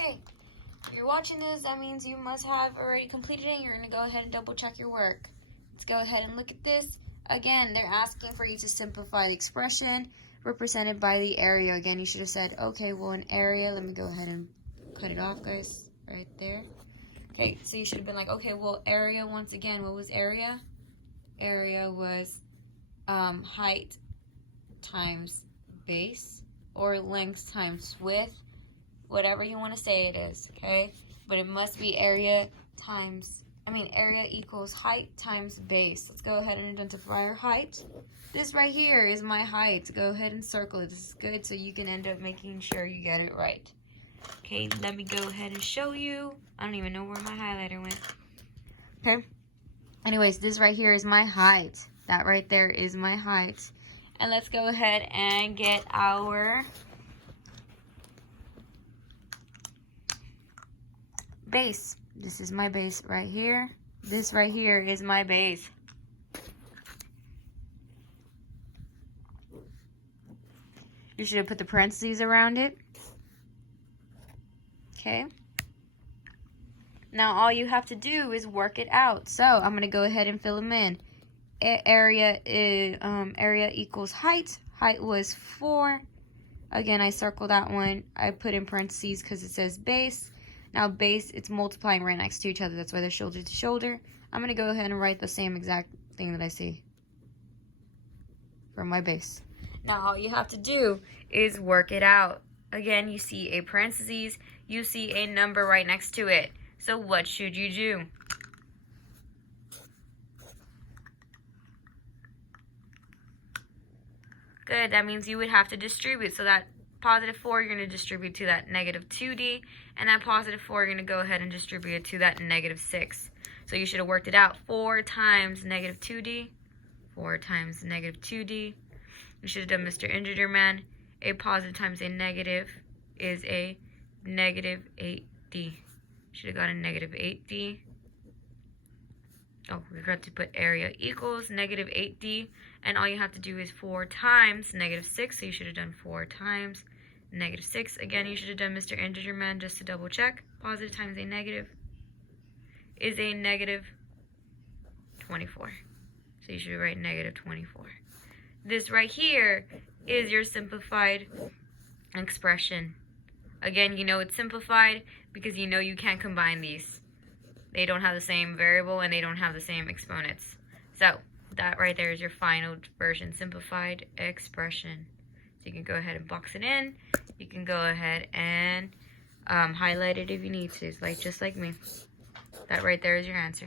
Okay, if you're watching this, that means you must have already completed it. You're going to go ahead and double check your work. Let's go ahead and look at this. Again, they're asking for you to simplify the expression represented by the area. Again, you should have said, okay, well, an area, let me go ahead and cut it off, guys, right there. Okay, so you should have been like, okay, well, area, once again, what was area? Area was height times base, or length times width, whatever you want to say it is, okay? But it must be area equals height times base. Let's go ahead and identify our height. This right here is my height. Go ahead and circle it. This is good so you can end up making sure you get it right. Okay, let me go ahead and show you. I don't even know where my highlighter went. Okay. Anyways, this right here is my height. That right there is my height. And let's go ahead and get our base. This is my base right here. This right here is my base. You should have put the parentheses around it. Okay. Now all you have to do is work it out. So I'm going to go ahead and fill them in. Area equals height. Height was 4. Again, I circled that one. I put in parentheses because it says base. Now base, it's multiplying right next to each other. That's why they're shoulder to shoulder. I'm going to go ahead and write the same exact thing that I see for my base. Now all you have to do is work it out. Again, you see a parentheses. You see a number right next to it. So what should you do? Good, that means you would have to distribute. So that positive 4, you're going to distribute to that negative 2D. And that positive 4, you're going to go ahead and distribute it to that negative 6. So you should have worked it out. 4 times negative 2D. 4 times negative 2D. You should have done Mr. Integer Man. A positive times a negative is a negative 8D. Should have got a negative 8D. Oh, we forgot to put area equals negative 8D. And all you have to do is 4 times negative 6. So you should have done 4 times negative 6. Again, you should have done Mr. Integer Man just to double check. Positive times a negative is a negative 24. So you should write negative 24. This right here is your simplified expression. Again, you know it's simplified because you know you can't combine these. They don't have the same variable and they don't have the same exponents. So that right there is your final version, simplified expression. So you can go ahead and box it in. You can go ahead and highlight it if you need to, just like me. That right there is your answer.